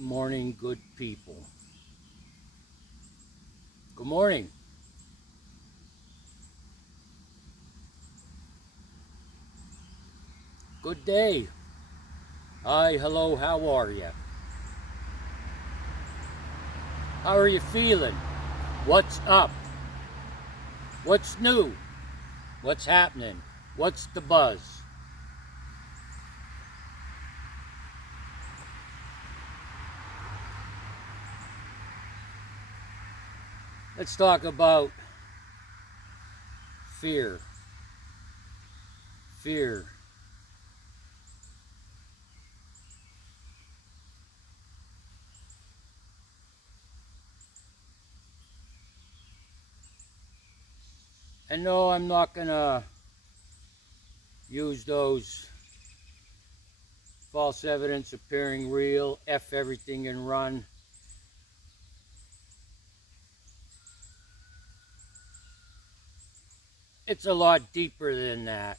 morning, good people. Good morning. Good day. Hi, hello, how are you? How are you feeling? What's up? What's new? What's happening? What's the buzz? Let's talk about fear. Fear. And no, I'm not gonna use those false evidence appearing real, F everything and run. It's a lot deeper than that.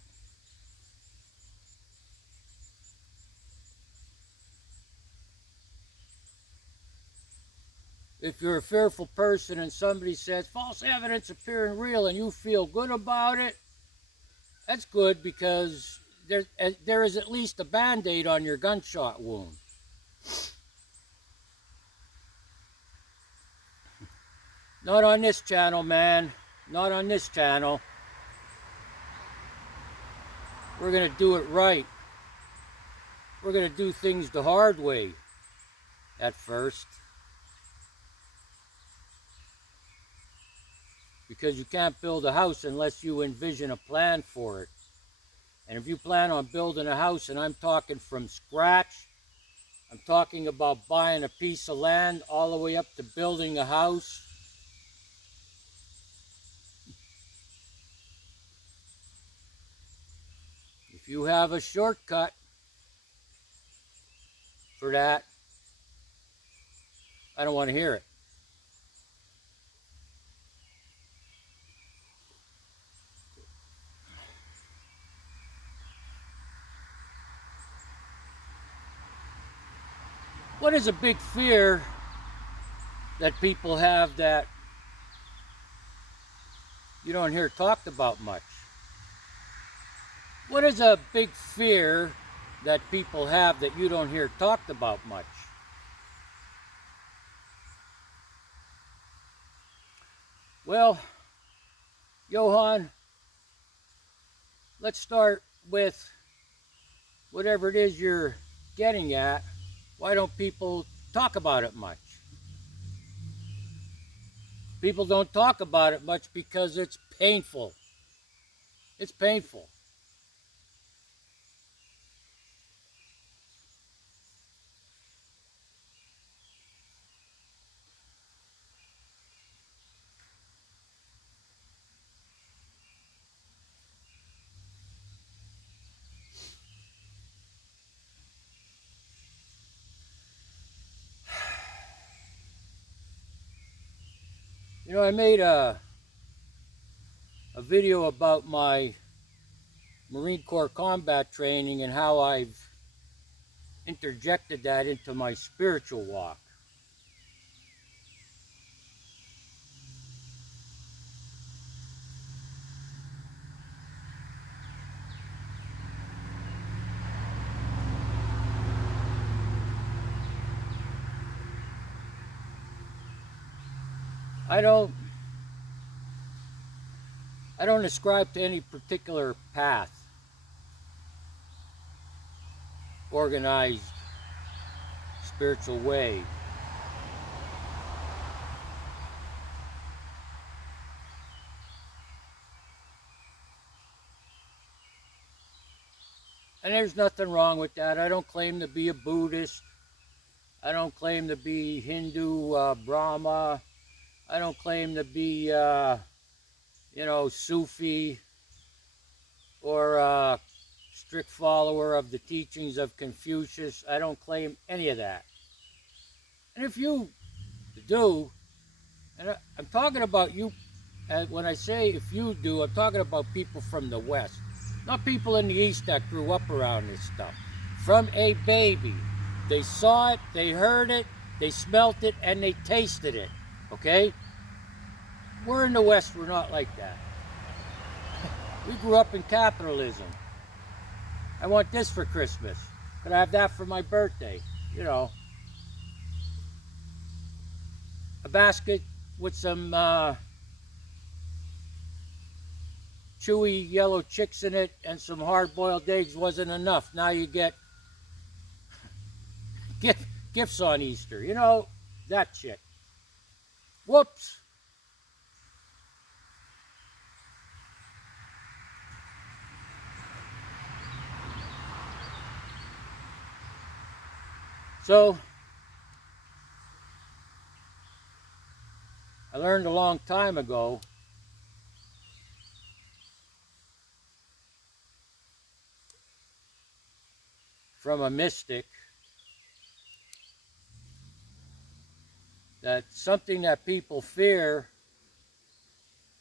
If you're a fearful person and somebody says false evidence appearing real and you feel good about it, that's good because there is at least a band-aid on your gunshot wound. Not on this channel, man. Not on this channel. We're going to do it right. We're going to do things the hard way at first. Because you can't build a house unless you envision a plan for it. And if you plan on building a house, and I'm talking from scratch, I'm talking about buying a piece of land all the way up to building a house. If you have a shortcut for that, I don't want to hear it. What is a big fear that people have that you don't hear talked about much? What is a big fear that people have that you don't hear talked about much? Well, Johan, let's start with whatever it is you're getting at. Why don't people talk about it much? People don't talk about it much because it's painful. It's painful. You know, I made a video about my Marine Corps combat training and how I've interjected that into my spiritual walk. I don't ascribe to any particular path, organized spiritual way. And there's nothing wrong with that. I don't claim to be a Buddhist. I don't claim to be Hindu, Brahma. I don't claim to be, Sufi or a strict follower of the teachings of Confucius. I don't claim any of that. And if you do, and I'm talking about you, when I say if you do, I'm talking about people from the West, not people in the East that grew up around this stuff. From a baby, They saw it, they heard it, they smelt it, and they tasted it. Okay? We're in the West, we're not like that. We grew up in capitalism. I want this for Christmas. Could I have that for my birthday? You know, a basket with some chewy yellow chicks in it and some hard-boiled eggs wasn't enough. Now you get gifts on Easter. You know, that shit. Whoops. So, I learned a long time ago from a mystic that something that people fear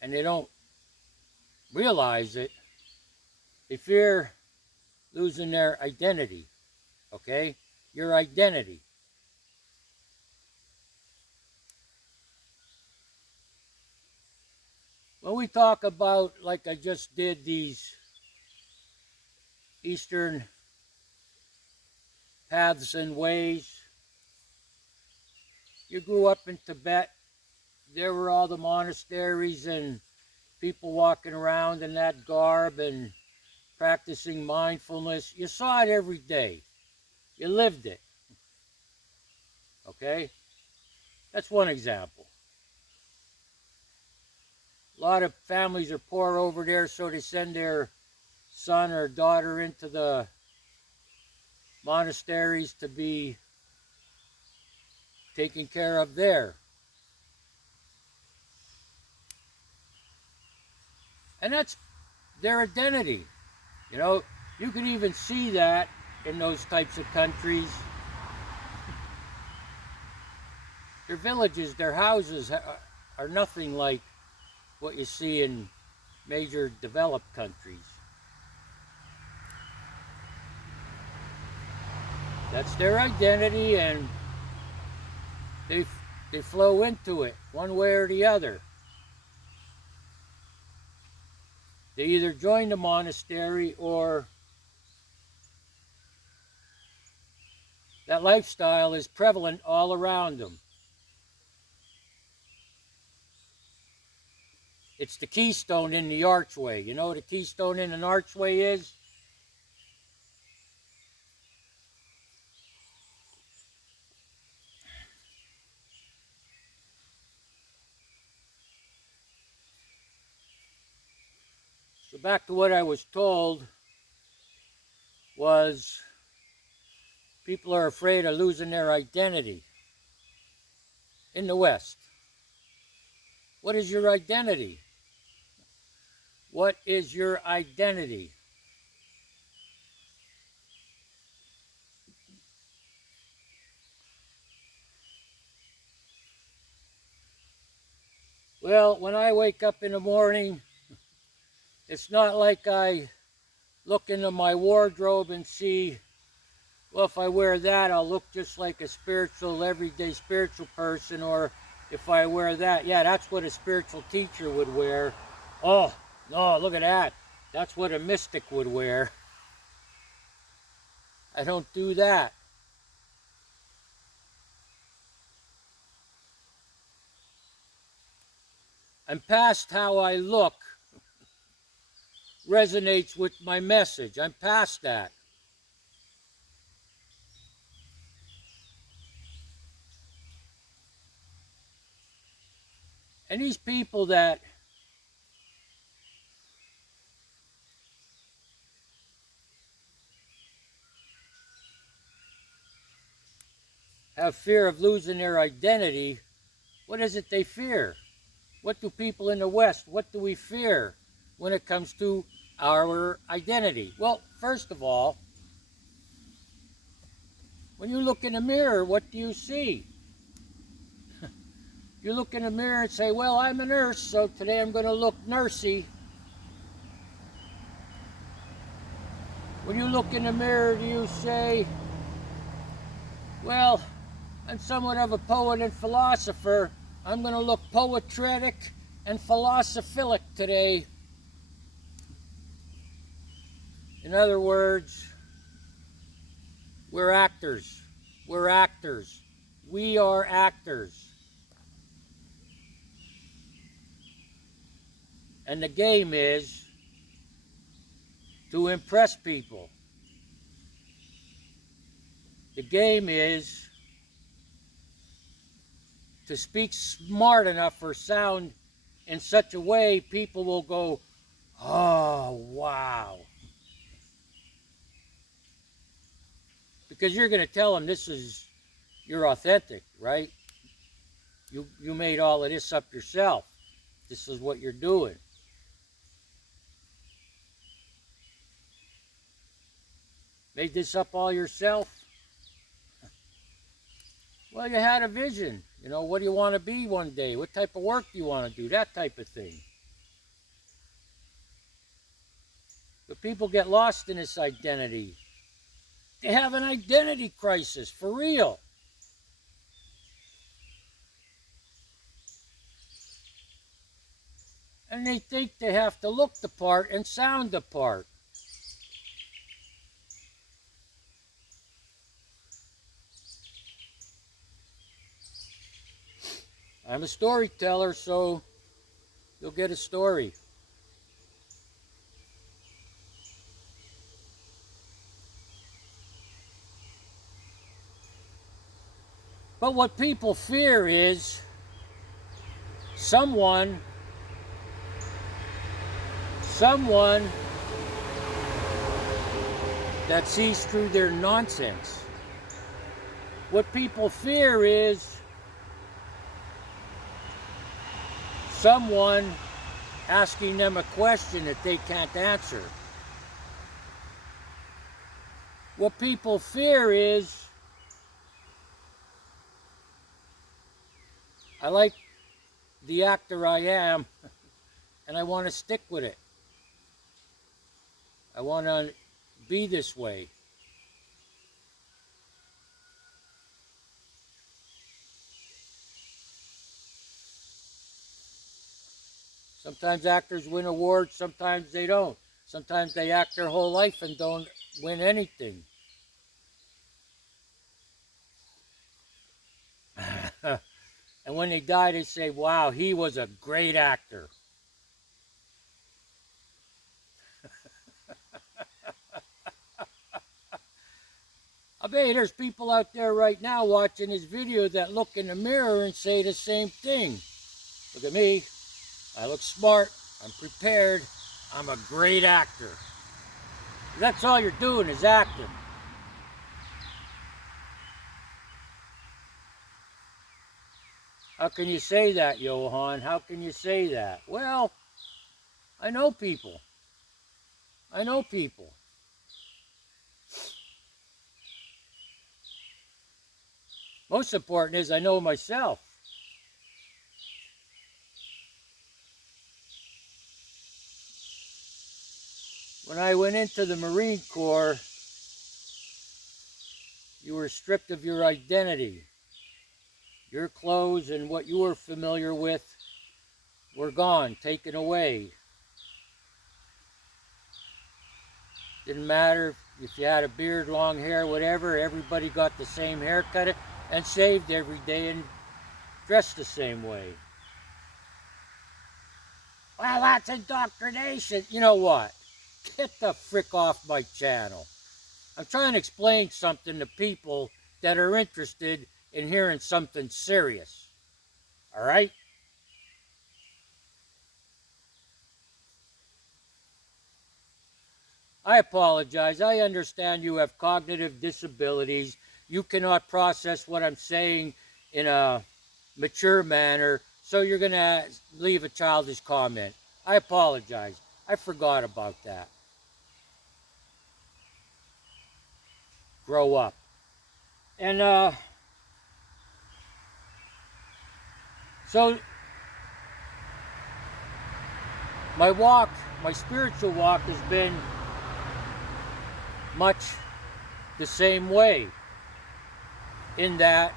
and they don't realize it, they fear losing their identity, okay? Your identity. When we talk about, like I just did, these Eastern paths and ways, you grew up in Tibet, there were all the monasteries and people walking around in that garb and practicing mindfulness. You saw it every day. You lived it. Okay? That's one example. A lot of families are poor over there, so they send their son or daughter into the monasteries to be taken care of there. And that's their identity. You know, you can even see that in those types of countries. Their villages, their houses are nothing like what you see in major developed countries. That's their identity, and they flow into it one way or the other. They either join the monastery or that lifestyle is prevalent all around them. It's the keystone in the archway. You know what a keystone in an archway is? So back to what I was told was people are afraid of losing their identity in the West. What is your identity? What is your identity? Well, when I wake up in the morning, it's not like I look into my wardrobe and see, well, if I wear that, I'll look just like a spiritual, everyday spiritual person, or if I wear that, yeah, that's what a spiritual teacher would wear. Oh, no, look at that. That's what a mystic would wear. I don't do that. I'm past how I look resonates with my message. I'm past that. And these people that have fear of losing their identity, what is it they fear? What do people in the West, what do we fear when it comes to our identity? Well, first of all, when you look in the mirror, what do you see? You look in the mirror and say, well, I'm a nurse, so today I'm going to look nursey. When you look in the mirror, do you say, Well, I'm somewhat of a poet and philosopher. I'm going to look poetic and philosophilic today. In other words, we're actors. We're actors. We are actors. And the game is to impress people. The game is to speak smart enough or sound in such a way people will go, oh, wow. Because you're going to tell them you're authentic, right? You made all of this up yourself. This is what you're doing. Made this up all yourself? Well, you had a vision. You know, what do you want to be one day? What type of work do you want to do? That type of thing. But people get lost in this identity. They have an identity crisis, for real. And they think they have to look the part and sound the part. I'm a storyteller, so you'll get a story. But what people fear is someone that sees through their nonsense. What people fear is someone asking them a question that they can't answer. What people fear is, I like the actor I am, and I want to stick with it. I want to be this way. Sometimes actors win awards, sometimes they don't. Sometimes they act their whole life and don't win anything. And when they die, they say, wow, he was a great actor. I bet there's people out there right now watching this video that look in the mirror and say the same thing. Look at me. I look smart. I'm prepared. I'm a great actor. That's all you're doing is acting. How can you say that, Johan? How can you say that? Well, I know people. I know people. Most important is I know myself. When I went into the Marine Corps, you were stripped of your identity. Your clothes and what you were familiar with were gone, taken away. Didn't matter if you had a beard, long hair, whatever, everybody got the same haircut and shaved every day and dressed the same way. Well, that's indoctrination. You know what? Get the frick off my channel. I'm trying to explain something to people that are interested in hearing something serious. All right? I apologize. I understand you have cognitive disabilities. You cannot process what I'm saying in a mature manner, so you're going to leave a childish comment. I apologize. I forgot about that. Grow up. And so my spiritual walk has been much the same way. in that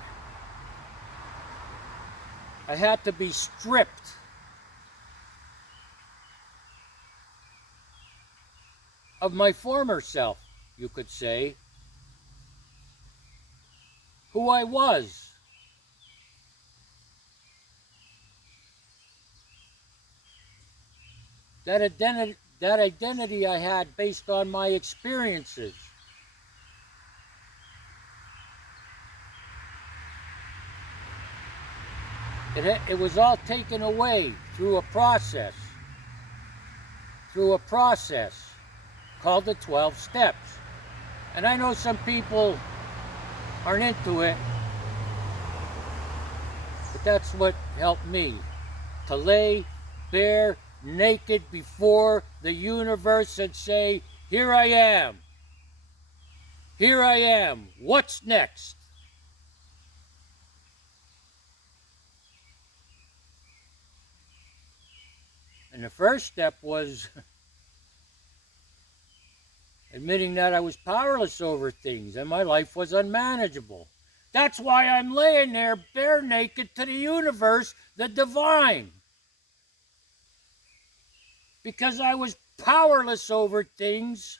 I had to be stripped of my former self, you could say, who I was. That identity I had based on my experiences. It was all taken away through a process called the 12 steps. And I know some people aren't into it, but that's what helped me to lay bare naked before the universe and say, here I am. Here I am. What's next? And the first step was admitting that I was powerless over things and my life was unmanageable. That's why I'm laying there bare naked to the universe, the divine. Because I was powerless over things,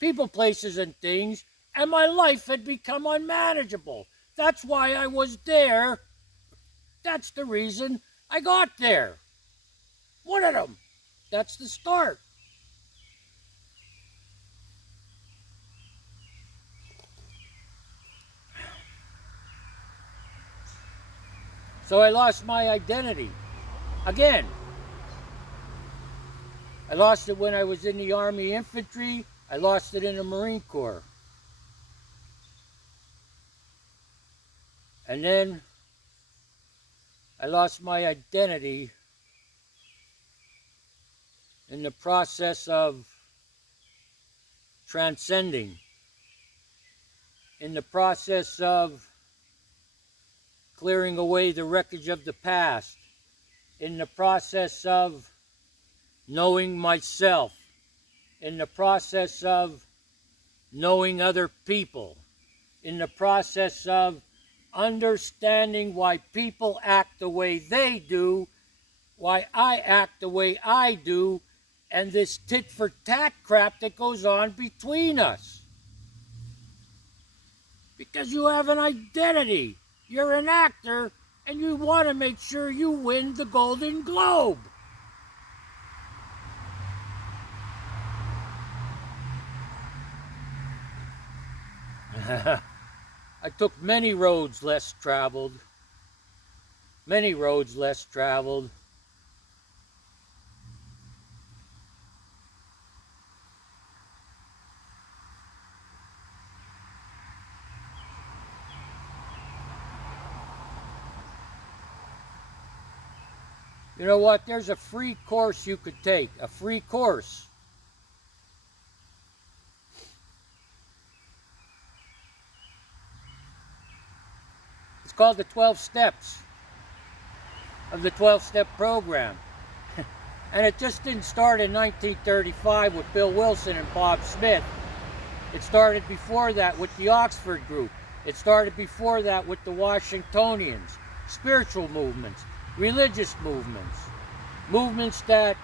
people, places, and things, and my life had become unmanageable. That's why I was there. That's the reason I got there. One of them. That's the start. So I lost my identity. Again. I lost it when I was in the Army Infantry. I lost it in the Marine Corps. And then I lost my identity in the process of transcending, in the process of clearing away the wreckage of the past, in the process of knowing myself, in the process of knowing other people, in the process of understanding why people act the way they do, why I act the way I do, and this tit-for-tat crap that goes on between us. Because you have an identity. You're an actor, and you want to make sure you win the Golden Globe. I took many roads less traveled. Many roads less traveled. You know what? There's a free course you could take. A free course. It's called the 12 Steps of the 12-Step Program. And it just didn't start in 1935 with Bill Wilson and Bob Smith. It started before that with the Oxford Group. It started before that with the Washingtonians, spiritual movements, religious movements, movements that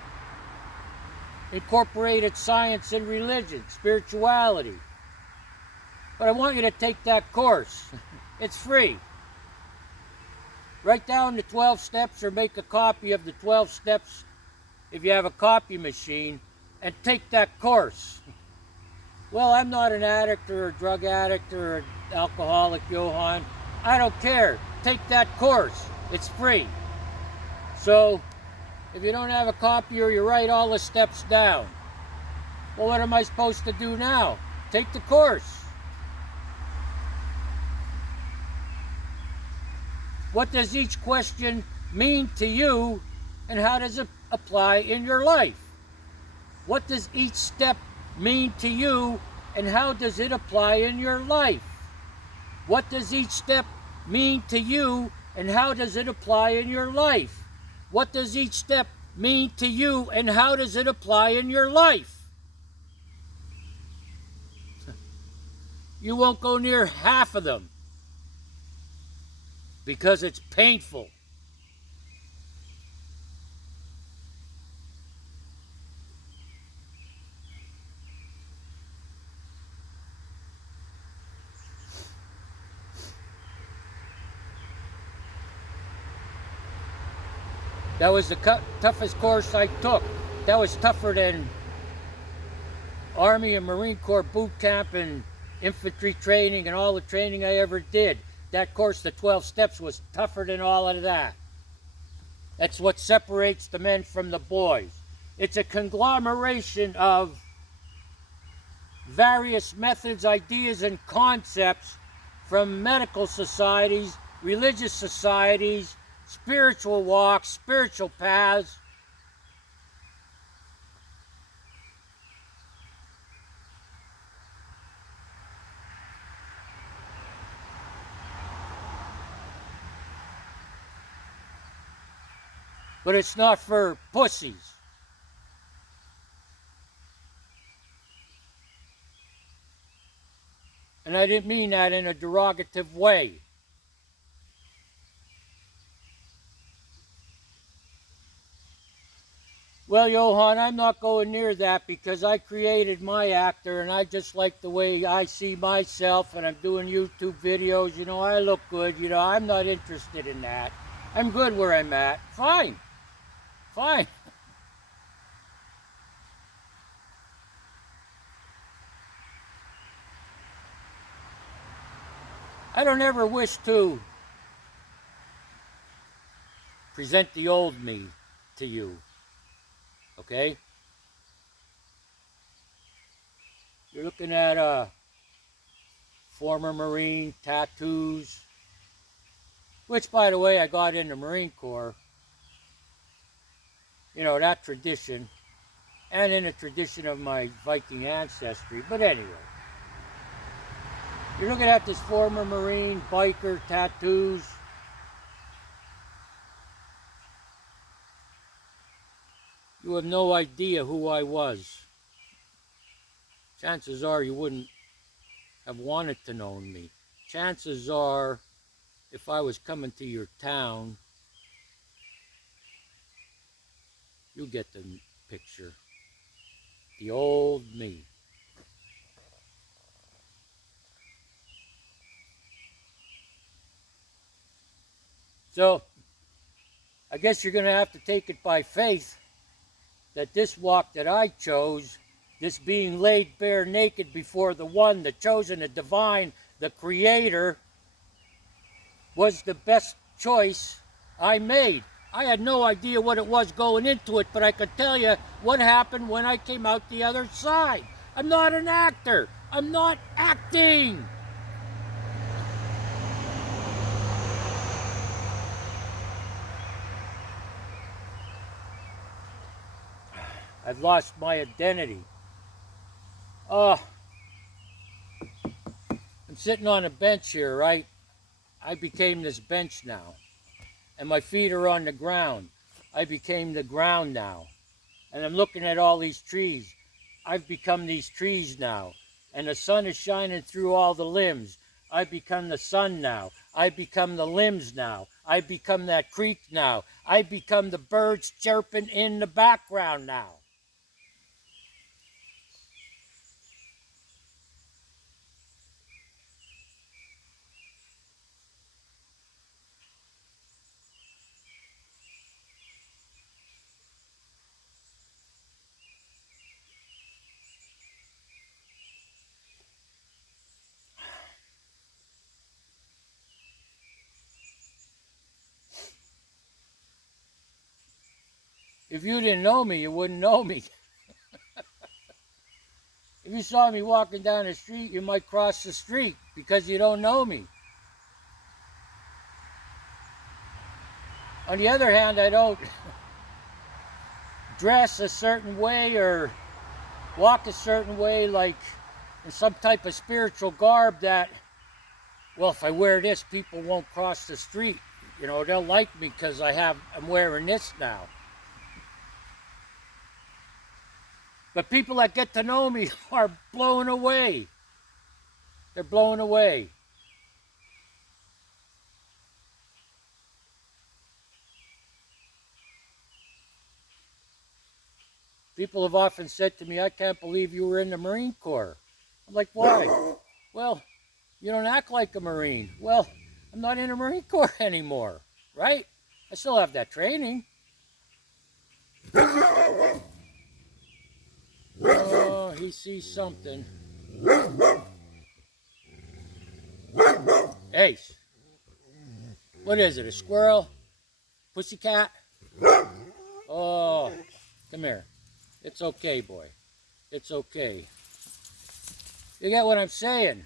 incorporated science and religion, spirituality. But I want you to take that course. It's free. Write down the 12 steps or make a copy of the 12 steps if you have a copy machine and take that course. Well, I'm not an addict or a drug addict or an alcoholic, Johan. I don't care. Take that course. It's free. So, if you don't have a copy or you write all the steps down, well, what am I supposed to do now? Take the course. What does each question mean to you, and how does it apply in your life? What does each step mean to you, and how does it apply in your life? What does each step mean to you, and how does it apply in your life? What does each step mean to you, and how does it apply in your life? You won't go near half of them because it's painful. That was the toughest course I took. That was tougher than Army and Marine Corps boot camp and infantry training and all the training I ever did. That course, the 12 steps, was tougher than all of that. That's what separates the men from the boys. It's a conglomeration of various methods, ideas, and concepts from medical societies, religious societies, spiritual walks, spiritual paths. But it's not for pussies. And I didn't mean that in a derogative way. Well, Johann, I'm not going near that because I created my actor and I just like the way I see myself, and I'm doing YouTube videos. You know, I look good. You know, I'm not interested in that. I'm good where I'm at. Fine. Fine. I don't ever wish to present the old me to you. Okay? You're looking at a former Marine, tattoos, which, by the way, I got in the Marine Corps. You know, that tradition, and in the tradition of my Viking ancestry. But anyway, you're looking at this former Marine, biker, tattoos. You have no idea who I was. Chances are you wouldn't have wanted to know me. Chances are, if I was coming to your town, you get the picture. The old me. So, I guess you're going to have to take it by faith that this walk that I chose, this being laid bare naked before the One, the Chosen, the Divine, the Creator, was the best choice I made. I had no idea what it was going into it, but I could tell you what happened when I came out the other side. I'm not an actor. I'm not acting. I've lost my identity. I'm sitting on a bench here, right? I became this bench now. And my feet are on the ground. I became the ground now. And I'm looking at all these trees. I've become these trees now. And the sun is shining through all the limbs. I become the sun now. I become the limbs now. I become that creek now. I become the birds chirping in the background now. If you didn't know me, you wouldn't know me. If you saw me walking down the street, you might cross the street because you don't know me. On the other hand, I don't dress a certain way or walk a certain way, like in some type of spiritual garb that, well, if I wear this, people won't cross the street. You know, they'll like me because I'm wearing this now. But people that get to know me are blown away. They're blown away. People have often said to me, I can't believe you were in the Marine Corps. I'm like, why? Well, you don't act like a Marine. Well, I'm not in the Marine Corps anymore, right? I still have that training. Oh, he sees something. Ace. What is it, a squirrel? Pussycat? Oh, come here. It's okay, boy. It's okay. You get what I'm saying?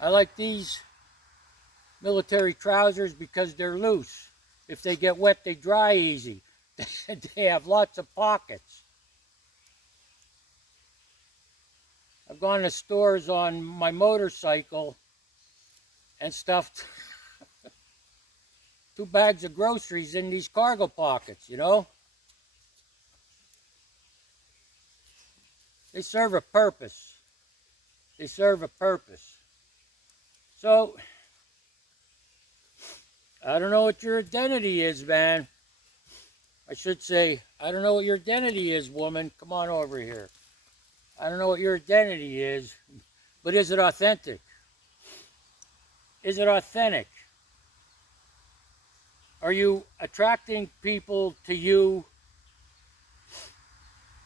I like these military trousers because they're loose. If they get wet, they dry easy. They have lots of pockets. I've gone to stores on my motorcycle and stuffed 2 bags of groceries in these cargo pockets, you know? They serve a purpose. They serve a purpose. So, I don't know what your identity is, man. I should say, I don't know what your identity is, woman. Come on over here. I don't know what your identity is, but is it authentic? Is it authentic? Are you attracting people to you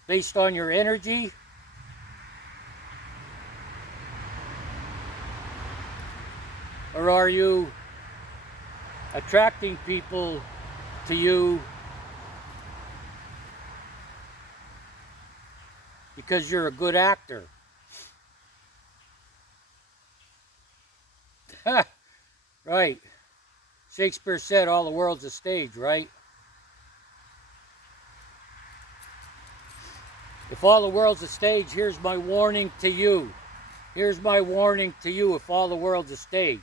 based on your energy? Or are you attracting people to you because you're a good actor? Right. Shakespeare said all the world's a stage, right? If all the world's a stage, here's my warning to you. Here's my warning to you if all the world's a stage.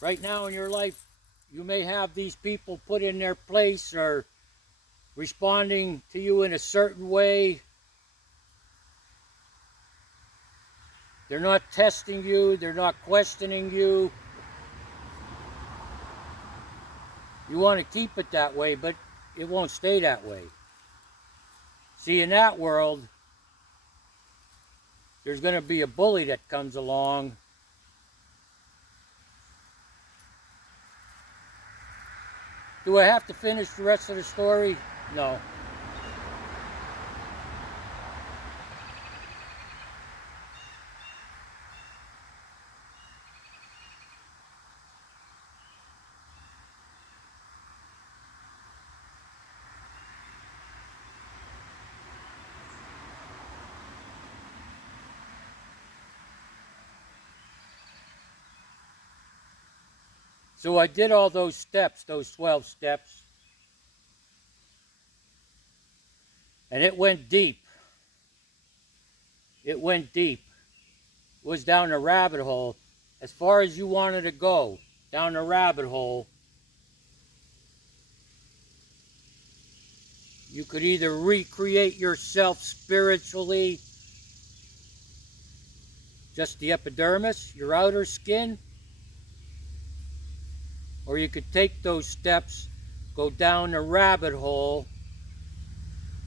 Right now in your life, you may have these people put in their place or responding to you in a certain way. They're not testing you. They're not questioning you. You want to keep it that way, but it won't stay that way. See, in that world, there's going to be a bully that comes along. Do I have to finish the rest of the story? No. So I did all those steps, those 12 steps, and it went deep. It went deep. It was down a rabbit hole. As far as you wanted to go, down the rabbit hole, you could either recreate yourself spiritually, just the epidermis, your outer skin, or you could take those steps, go down the rabbit hole,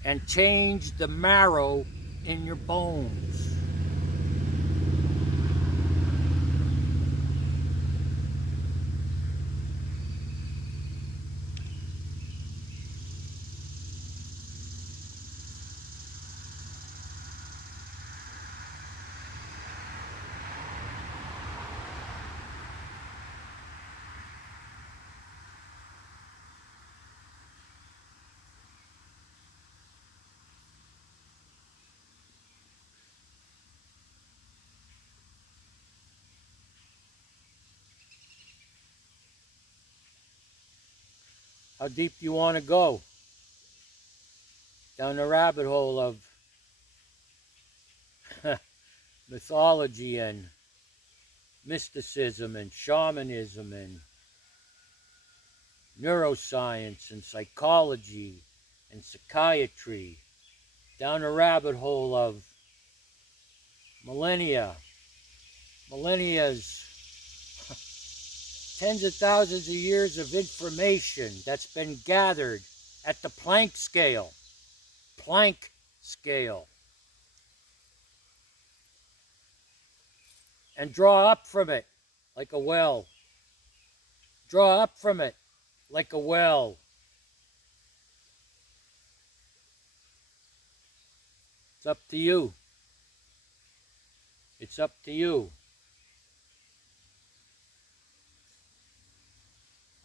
and change the marrow in your bones. How deep do you want to go? Down the rabbit hole of mythology and mysticism and shamanism and neuroscience and psychology and psychiatry. Down the rabbit hole of millennia's tens of thousands of years of information that's been gathered at the Planck scale. Planck scale. And draw up from it like a well. Draw up from it like a well. It's up to you. It's up to you.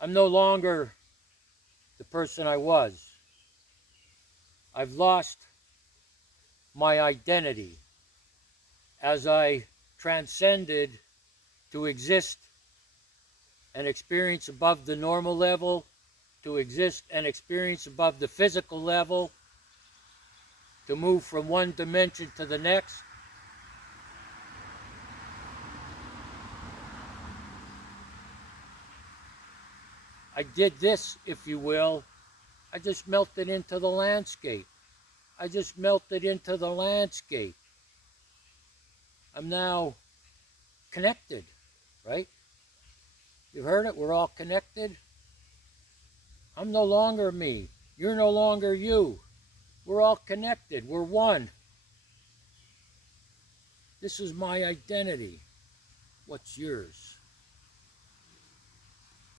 I'm no longer the person I was. I've lost my identity as I transcended to exist and experience above the normal level, to exist and experience above the physical level, to move from one dimension to the next. I did this, if you will. I just melted into the landscape. I just melted into the landscape. I'm now connected, right? You've heard it, we're all connected. I'm no longer me. You're no longer you. We're all connected. We're one. This is my identity. What's yours?